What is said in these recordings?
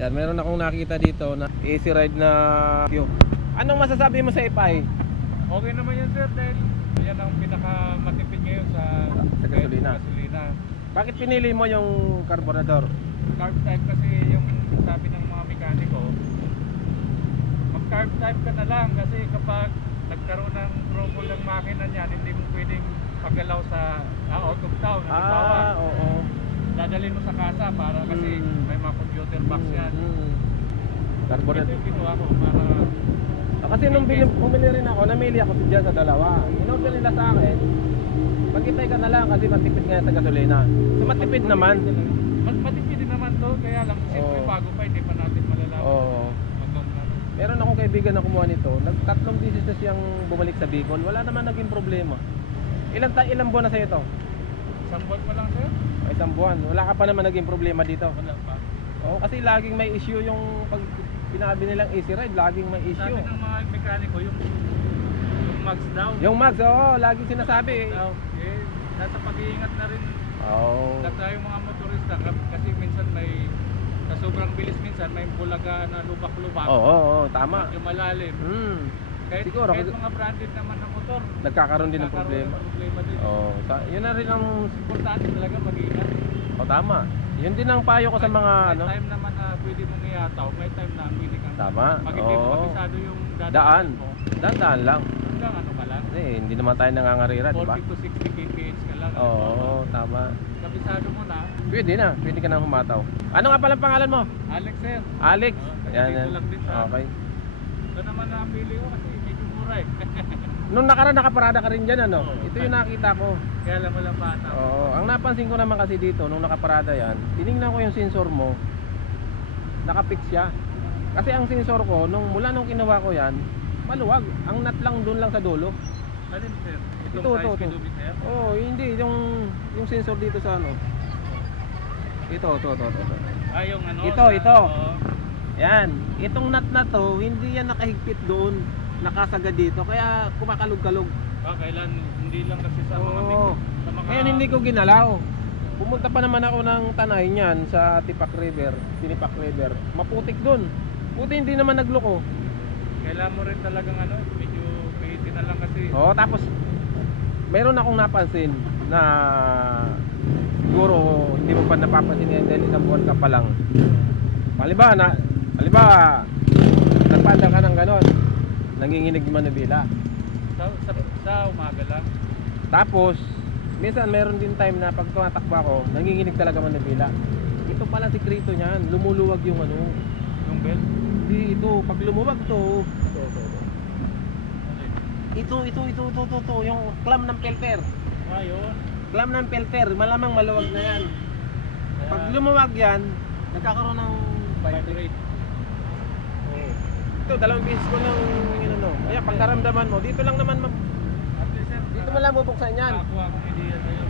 Yan, meron akong nakita dito na easy ride na Q. Anong masasabi mo sa FI? Okay naman yan sir dahil yan ang pinakamatipid ngayon sa gasolina. Bakit pinili mo yung carburetor? Carb type kasi yung sabi ng mga mekaniko, mag carb type ka na lang kasi kapag nagkaroon ng trouble ng makina niyan, hindi mo pwedeng paggalaw sa out of town. Oo. Dadalhin mo sa kasa para kasi may mga computer box yan. Carburetor. Ito yung ginawa ko para Kasi nung bumili rin ako, namili ako dyan sa dalawa. In-order nila sa akin, magkitay ka na lang kasi matipid nga sa gasolina. So matipid naman. Matipid din naman to, kaya lang siyempre bago pa, hindi pa natin malalaman. Oo. Meron akong kaibigan na kumuha nito, nagtatlong beses na siyang bumalik sa Bicol, wala naman naging problema. Ilang buwan na sa'yo ito? Isang buwan pa lang sir? Isang buwan, wala ka pa naman naging problema dito? Wala pa. Oo, kasi laging may issue yung pag pinabi nilang easy ride, laging may issue. Sabi ng mga mekaniko, yung max daw. Yung max, oo, laging sinasabi. Nasa pag-iingat na rin. Oo. Tayong mga motorista kasi minsan may sa sobrang bilis minsan may bulaga na lubak-lubak. Oo, tama. Yung malalim. Kahit, Siguro, kahit mga branded naman ng motor, nagkakaroon din ng problema. Din. Oo, yun na rin ang importante talaga mag-iingat. Tama. Yun din ang payo ko sa mga may time naman na pwede mong iyataw, may time na pwede kang tama. pag hindi mo kabisado yung daan mo. Daan lang. Hanggang ano ka lang. Hindi naman tayo nangangarira, di ba? 40 to 60 kph ka lang. Oo, tama. Kabisado mo na. Pwede ka nang humataw. Ano nga palang pangalan mo? Alex sir. Alex. Dito lang din sa Okay. Ito naman napili ko kasi medyo mura eh. Nung nakaraan nakaparada ka rin dyan, ano? Ito yung nakita ko. Kaya lang walang bata. Oo, ang napansin ko naman kasi dito nung nakaparada yan, tinignan ko yung sensor mo, nakapix siya. Kasi ang sensor ko, mula nung kinuha ko yan, maluwag. Ang nut lang doon lang sa dulo. Alin sir? Itong Ito. speedometer? Oo, hindi. Yung sensor dito sa ano. Ito. Yung ano? Ito. Yan. Itong nut na to, hindi yan nakahigpit doon. Nakasagad dito. Kaya kumakalog-kalog. Kailan? Hindi lang kasi sa mga Ngayon hindi ko ginalaw. Pumunta pa naman ako ng Tanay niyan sa Tinipak River. Maputik doon. Buti hindi naman nagloko. Kailan mo rin talagang medyo pihiti na lang kasi. Tapos meron akong napansin na siguro hindi mo pa napapansin yan dahil isang buwan ka pa lang. Halimbawa, nagpanda ka ng ganon, nanginginig yung manubila. Sa umaga lang. Tapos minsan meron din time na pag tumatakbo ako, nanginginig talaga manubila. Ito pala sikreto niyan, lumuluwag yung yung belt? Hindi, ito, pag lumuwag to. Ito, yung clamp ng pelter. Yun. Clamp ng pelter, malamang maluwag na yan. Pag lumuwag yan, nagkakaroon ng vibrate. Ito, 2 beses ko lang kaya pag naramdaman mo, dito lang naman dito mo lang bubuksan yan. Nakakuha akong idea sa'yo.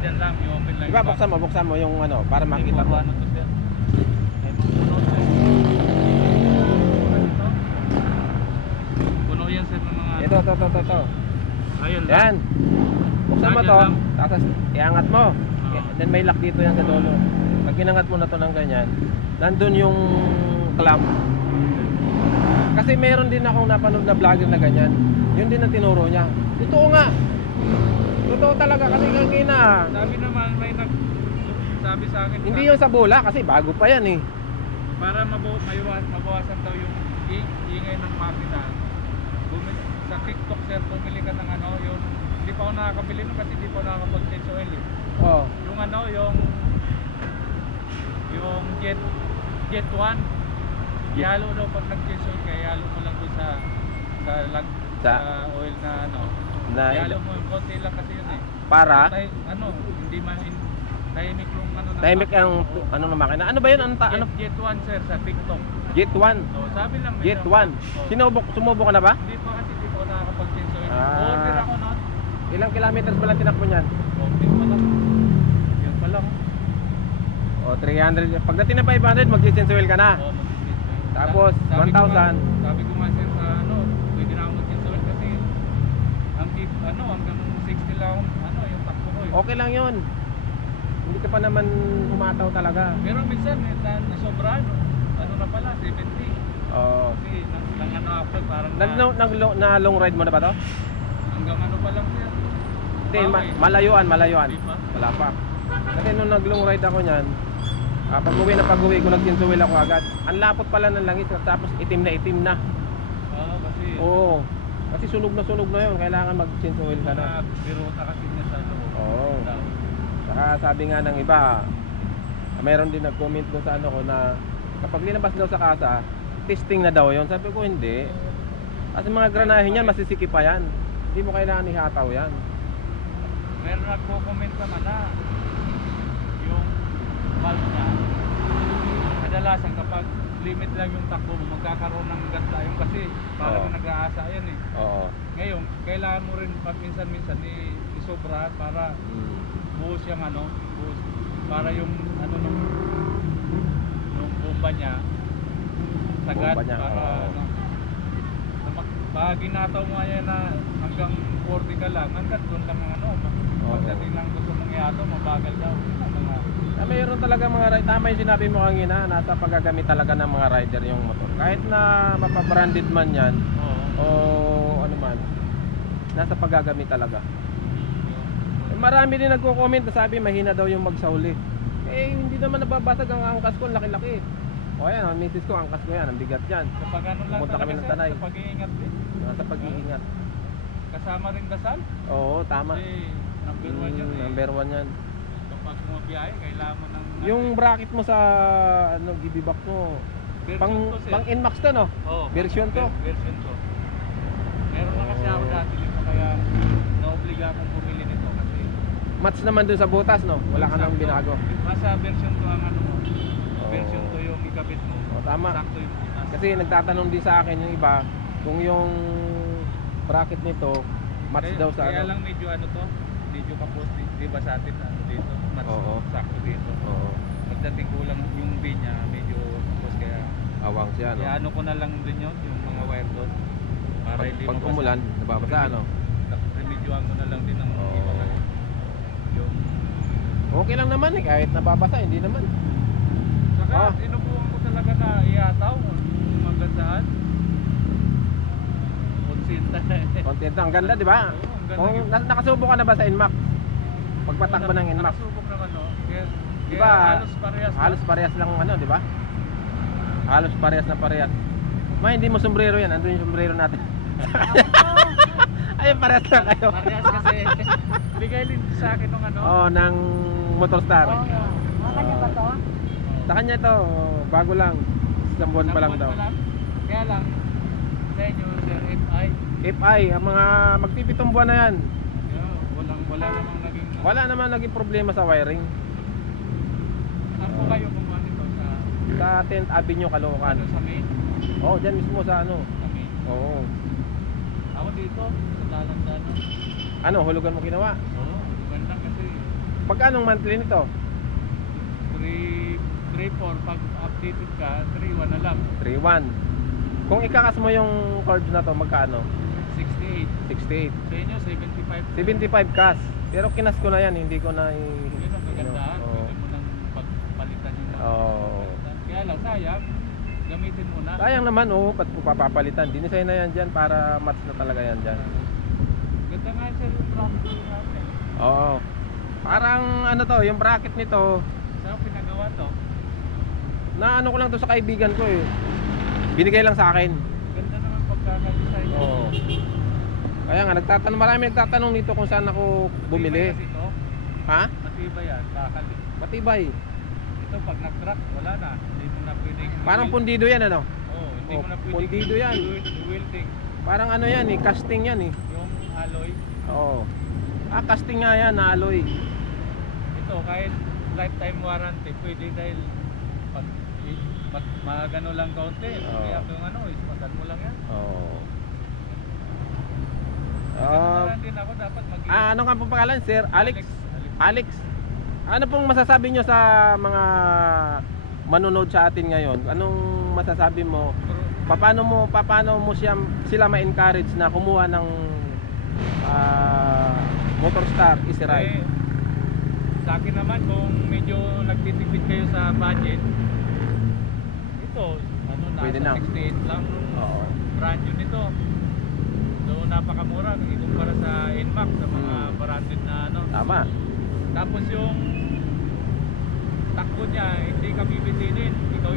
Dyan lang, i-open lang. Diba, buksan mo yung para makita mo. Ano to sir? Puno yan sir ng mga Ito. Ayun lang. Yan. Buksan mo Yan to, lang. tapos iangat mo. Then may lock dito yan sa dulo. Pag inangat mo na to ng ganyan, nandun yung clamp. Kasi meron din akong napanood na vlogger na ganyan. Yun din ang tinuro niya. Totoo nga. Totoo talaga kasi kanina. Sabi naman sabi sa akin. Hindi yung sa bola kasi bago pa yan eh. Para mabawasan daw yung ingay ng makina. Sa TikTok sir, bumili ka ng yung hindi pa ako nakakabili nun kasi hindi pa ako nakakapag-change oil eh. Yung yung Jet 1. Ihalo daw pag nag-change oil kaya ihalo mo lang doon sa oil na ihalo mo yung konti lang kasi yun eh. Para? Hindi man tahimik yung tahimik ang ng makina. Ano ba yun? Jet 1 sir sa TikTok. Jet 1. So sabi lang Jet 1. Sumubok ka na ba? Hindi pa kasi hindi pa ako nakakapag-change oil. Order ako nun. Ilang kilometers ba lang tinakbo niyan? Okay pa lang. Yan pa lang. 300. Pagdating na 500, mag-change oil ka na. Tapos, 1,000. Sabi ko nga sir sa pwede na ako mag-change oil kasi hanggang 60 lang yung takbo ko eh. Okay lang yun. Hindi ka pa naman humataw talaga. Pero minsan, nasobra, ano na pala, 70. Oo. Kasi nang ano ako, parang Na long ride mo na ba to? hanggang ano pa lang siya. Hindi, malayuan. Hindi pa. Wala pa. Kasi nung nag long ride ako niyan, pag-uwi ko nagtinsuwil ako agad. Ang lapot pala ng langis tapos itim na. Oo, kasi Oo. Kasi sunog na yun. Kailangan mag-tinsuwil ka na. biruta kasi niya sa loob. Oo. Daw. Saka sabi nga ng iba, mayroon din nag-comment doon sa ano ko na kapag linabas daw sa kasa, testing na daw yun. Sabi ko hindi. Kasi mga granahe niyan, masisiki pa yan. Hindi mo kailangan ihataw yan. Meron nagko-comment naman na yung valve niya, kadalasan kapag limit lang yung takbo mo, magkakaroon ng ganda yung kasi parang Oo. nag-aasa yan eh. Oo. Ngayon, kailangan mo rin pag minsan-minsan isobra para buhos yung ano, buhos, para yung ano nung bomba niya sagad Bomba niya, para oo. ano, pag ginataw mo yan na hanggang 40 ka lang, hanggang doon lang ang ano, pagdating lang gusto mong iato, mabagal daw. Mayroon talaga mga rider. Tama yung sinabi mo kanina, nasa paggagamit talaga ng mga rider yung motor. Kahit na mapabranded man yan, Oo. o ano man, nasa paggagamit talaga. Marami din nagko-comment na sabi mahina daw yung magsauli. Eh hindi naman nababasag ang angkas ko, laki-laki. O yan, ang misis ko, angkas ko yan, ang bigat yan. Kapag ano lang Pumunta kami talaga ng sir, Tanay. sa pag-iingat din. Nasa pag-iingat. Kasama rin dasal. Oo, tama. Kasi number 1 yun eh. Number 1 yan. Kapag bumabiyahe, kailangan mo ng Yung bracket mo sa ano, gibibak mo, version to, sir. pang Inmax to, no? Oo, version to? Version to. Meron na kasi ako dati dito kaya naobliga akong bumili nito kasi Match naman dun sa butas, no? Wala ka nang sakto. binago. Nasa version to ang ano mo. Oo. Version to yung ikabit mo. O, tama. Sakto yung butas. Kasi nagtatanong din sa akin yung iba kung yung bracket nito match daw sa kaya ano. lang medyo ano to, medyo kapos di ba sa atin ano dito, match Oo. sakto dito. Oo. Pagdating kulang yung B niya, medyo kapos kaya Awang siya, no? kaya ano ko na lang din yun, yung mga wire doon. Para Pag, hindi pag mabasa. umulan, nababasa, no? Remedyoan ko na lang din ng Oo. iba na yung Okay lang naman eh, kahit nababasa, hindi naman. saka sinubukan ko talaga na iataw magandaan. Konsinta. Content ang ganda, di ba? Oo, ang ganda Kung yun. nakasubo ka na ba sa Inmac? Pagpatakbo ng Inmac. Nakasubok naman no. Kaya, Di kaya ba? halos parehas. Halos parehas lang ano, di ba? Halos parehas na parehas. Hindi mo sombrero yan, andun yung sombrero natin. Ayun, parehas lang kayo. Parehas kasi bigay din sa akin ng ano. Oo, ng Motorstar. Kanya ba to? Sa kanya ito, bago lang. Isang buwan pa lang daw. Kaya lang sa inyo sir FI. FI, ang mga magpipitong buwan na yan. Wala namang naging Wala naman naging problema sa wiring. Saan po kayo kumuha nito Sa 10th Avenue, Caloocan. ano, sa main? Oo, dyan mismo sa ano. Sa main. Oo. Ako dito, sa Dalan-Dalan. Ano, hulugan mo ginawa? Oo, ganda kasi Pagkano monthly nito? 3-4 pag updated ka, 3-1 na lang. 3.1. Kung ikakas mo yung cards na to, magkano? 68. 68. Sa inyo, 75. 75 cash. Pero kinas ko na yan, hindi ko na Yun ang kagandahan. Oo. Pwede mo nang pagpalitan yung mga Oo. Kaya lang, sayang. Gamitin mo na. Sayang naman, oh, ba't ko papapalitan? Dinesign na yan dyan para match na talaga yan dyan. Ganda nga sir yung bracket natin. Oo. Parang ano to, yung bracket nito, Saan pinagawa to? na ano ko lang to sa kaibigan ko eh. Binigay lang sa akin. Ganda naman pagkakadesign. Oo. Kaya nga, marami nagtatanong dito kung saan ako bumili. Matibay kasi ito. Ha? Matibay yan. Bakal. Matibay. Ito pag nag-crack, wala na. Hindi mo na pwedeng Parang pundido yan, ano? Oo, hindi Oh, mo na pwedeng pundido yan. welding. Parang ano yan eh, casting yan eh. Yung alloy. Oo. Casting nga yan, na alloy. Ito kahit lifetime warranty pwede dahil pag magano lang kaunti. Kaya yung ano, ispasan mo lang yan. Oo. Ganun din ako dapat Ano nga pong pangalan, sir? Alex? Alex? Ano pong masasabi nyo sa mga manonood sa atin ngayon? Anong masasabi mo? Paano mo sila ma-encourage na kumuha ng Motorstar Easy Ride? Sa akin naman, kung medyo nagtitipid kayo sa budget, ito, ano, Pwede nasa na. 68 lang nung Oo. brand new nito. So napakamura ikumpara sa NMAX, sa mga branded na ano. Tama. Tapos yung takbo niya, hindi ka bibitinin. Ikaw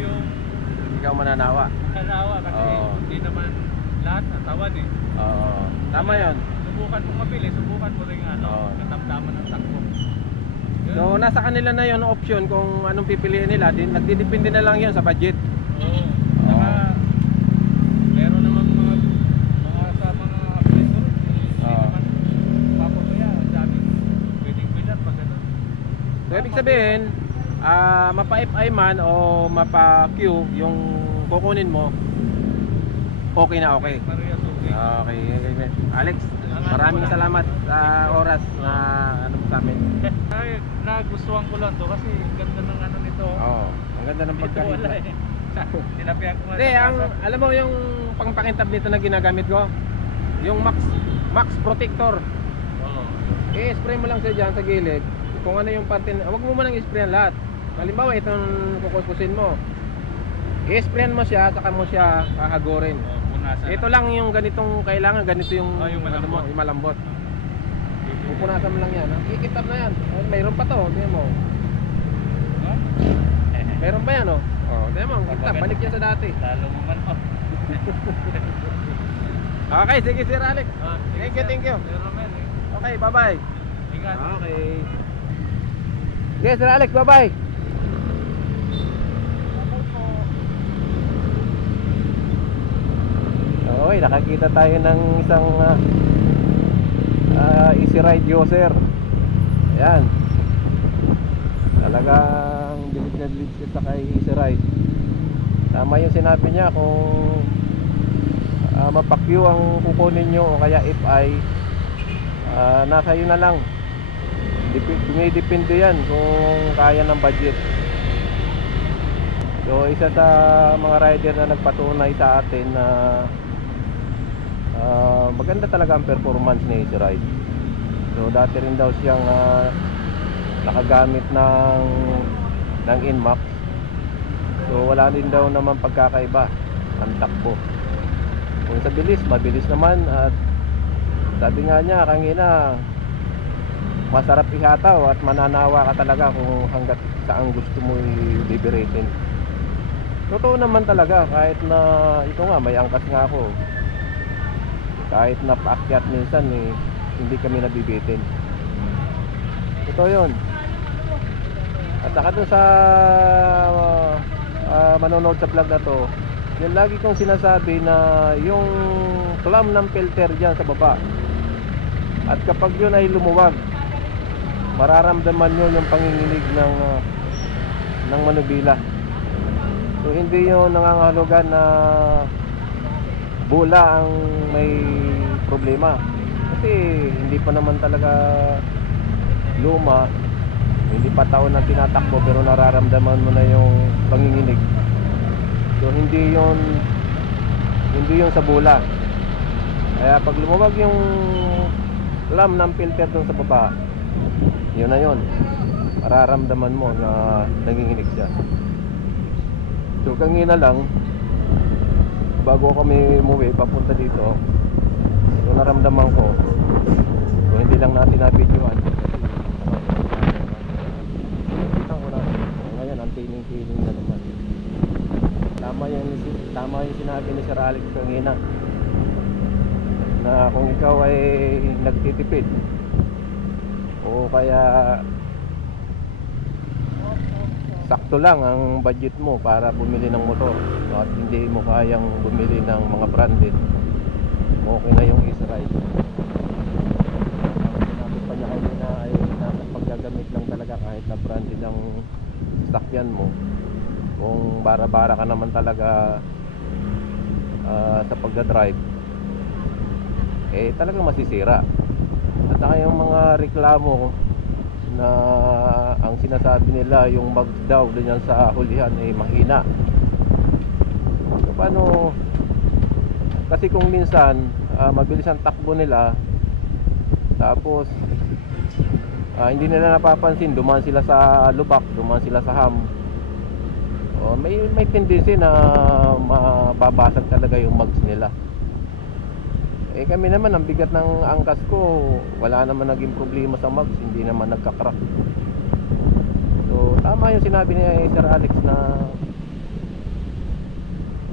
yung Ikaw mananawa. nanawa kasi Oo. hindi naman lahat natawan eh. Oo. Tama yun. Subukan mo mabili, subukan mo rin ano, Oo. katamtaman ng takbo. Yun. So nasa kanila na yun option kung anong pipiliin nila. Nagdidepende na lang yun sa budget. Oo. Saka, meron naman mga sa mga applicator, hindi Oo. naman papapaya. Ang daming pwedeng bilat pag gano'n. So ibig sabihin, mapa-FI man o mapa-Q yung kukunin mo, okay na okay. Parehas okay. Okay. Alex, maraming salamat sa oras na ano mo sa amin. Ay, nagustuhan ko lang to kasi ganda ng ano nito. Oo. Ang ganda ng Dito wala pagkakita. eh. Sinabihan ko nga Hindi, sa ang kaso. alam mo yung pangpakintab nito na ginagamit ko, yung Max Protector. Oo. I-spray mo lang siya dyan sa gilid. Kung ano yung parte, wag mo munang i-sprayan lahat. Halimbawa, itong kukuskusin mo. I-sprayan mo siya, saka mo siya hahagorin. Punasan. Ito lang yung ganitong kailangan, ganito yung, Yung ano mo, malambot. yung malambot. Pupunasan mo lang yan. Kikitap na yan. Ay, mayroon pa to, tingnan mo. No? Mayroon pa yan, oh. Oh, tingnan mo, kitap, balik yan sa dati. Talo mo man oh. Okay, sige Sir Alex. Ah, sige, Thank you. Sir Romel, eh. Okay, bye-bye. Ingat. Okay. Yes, Sir Alex, bye-bye. Okay, nakakita tayo ng isang easy ride user. Ayan. Talagang bilid na bilid siya sa kay easy ride. Tama yung sinabi niya, kung mapakyu ang kukunin nyo o kaya FI, nasa yun na lang. Dumidepende yan kung kaya ng budget. So isa sa mga rider na nagpatunay sa atin na maganda talaga ang performance ni Easy Ride. So dati rin daw siyang nakagamit ng NMAX. So wala din daw naman pagkakaiba ang takbo. Kung sa bilis, mabilis naman. At sabi nga niya kanina, masarap ihataw at mananawa ka talaga kung hanggat saan gusto mo i-liberatin. Totoo naman talaga, kahit na ito nga, may angkas nga ako. Kahit na paakyat minsan hindi kami nabibitin. Totoo yun. At saka dun sa manonood sa vlog na to, yung lagi kong sinasabi na yung clam ng filter dyan sa baba, at kapag yun ay lumuwag, mararamdaman nyo yung panginginig ng manubila. So hindi yun nangangahulugan na bula ang may problema, kasi hindi pa naman talaga luma, hindi pa taon na tinatakbo, pero nararamdaman mo na yung panginginig. So hindi yun sa bula. Kaya pag lumuwag yung clam ng filter doon sa baba, yun na yun, mararamdaman mo na nanginginig siya. So kanina lang, bago kami umuwi papunta dito, so naramdaman ko, so hindi lang natin na-videoan ngayon ang tining-tining na naman. Tama yung sinabi ni Sir Alex kanina, na kung ikaw ay nagtitipid o kaya sakto lang ang budget mo para bumili ng motor at hindi mo kayang bumili ng mga branded, okay na yung Easy Ride. Ang sinabi pa niya kanina ay nasa paggagamit lang talaga, kahit na branded ang sakyan mo. Kung bara-bara ka naman talaga sa pagdadrive, talagang masisira. At saka yung mga reklamo na ang sinasabi nila yung mags daw din yan sa hulihan mahina. So paano? Kasi kung minsan mabilis ang takbo nila, tapos Hindi nila napapansin, dumaan sila sa lubak, dumaan sila sa ham. May tendency na mababasag talaga yung mags nila. Kami naman, ang bigat ng angkas ko, wala naman naging problema sa mags, hindi naman nagka-crack. So tama yung sinabi ni Sir Alex na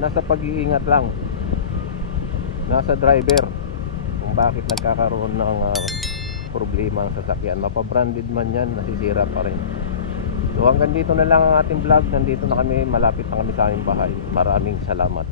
nasa pag-iingat lang, nasa driver kung bakit nagkakaroon ng problema ang sasakyan. Mapabranded man yan, nasisira pa rin. So hanggang dito na lang ang ating vlog. Nandito na kami, malapit na kami sa aming bahay. Maraming salamat.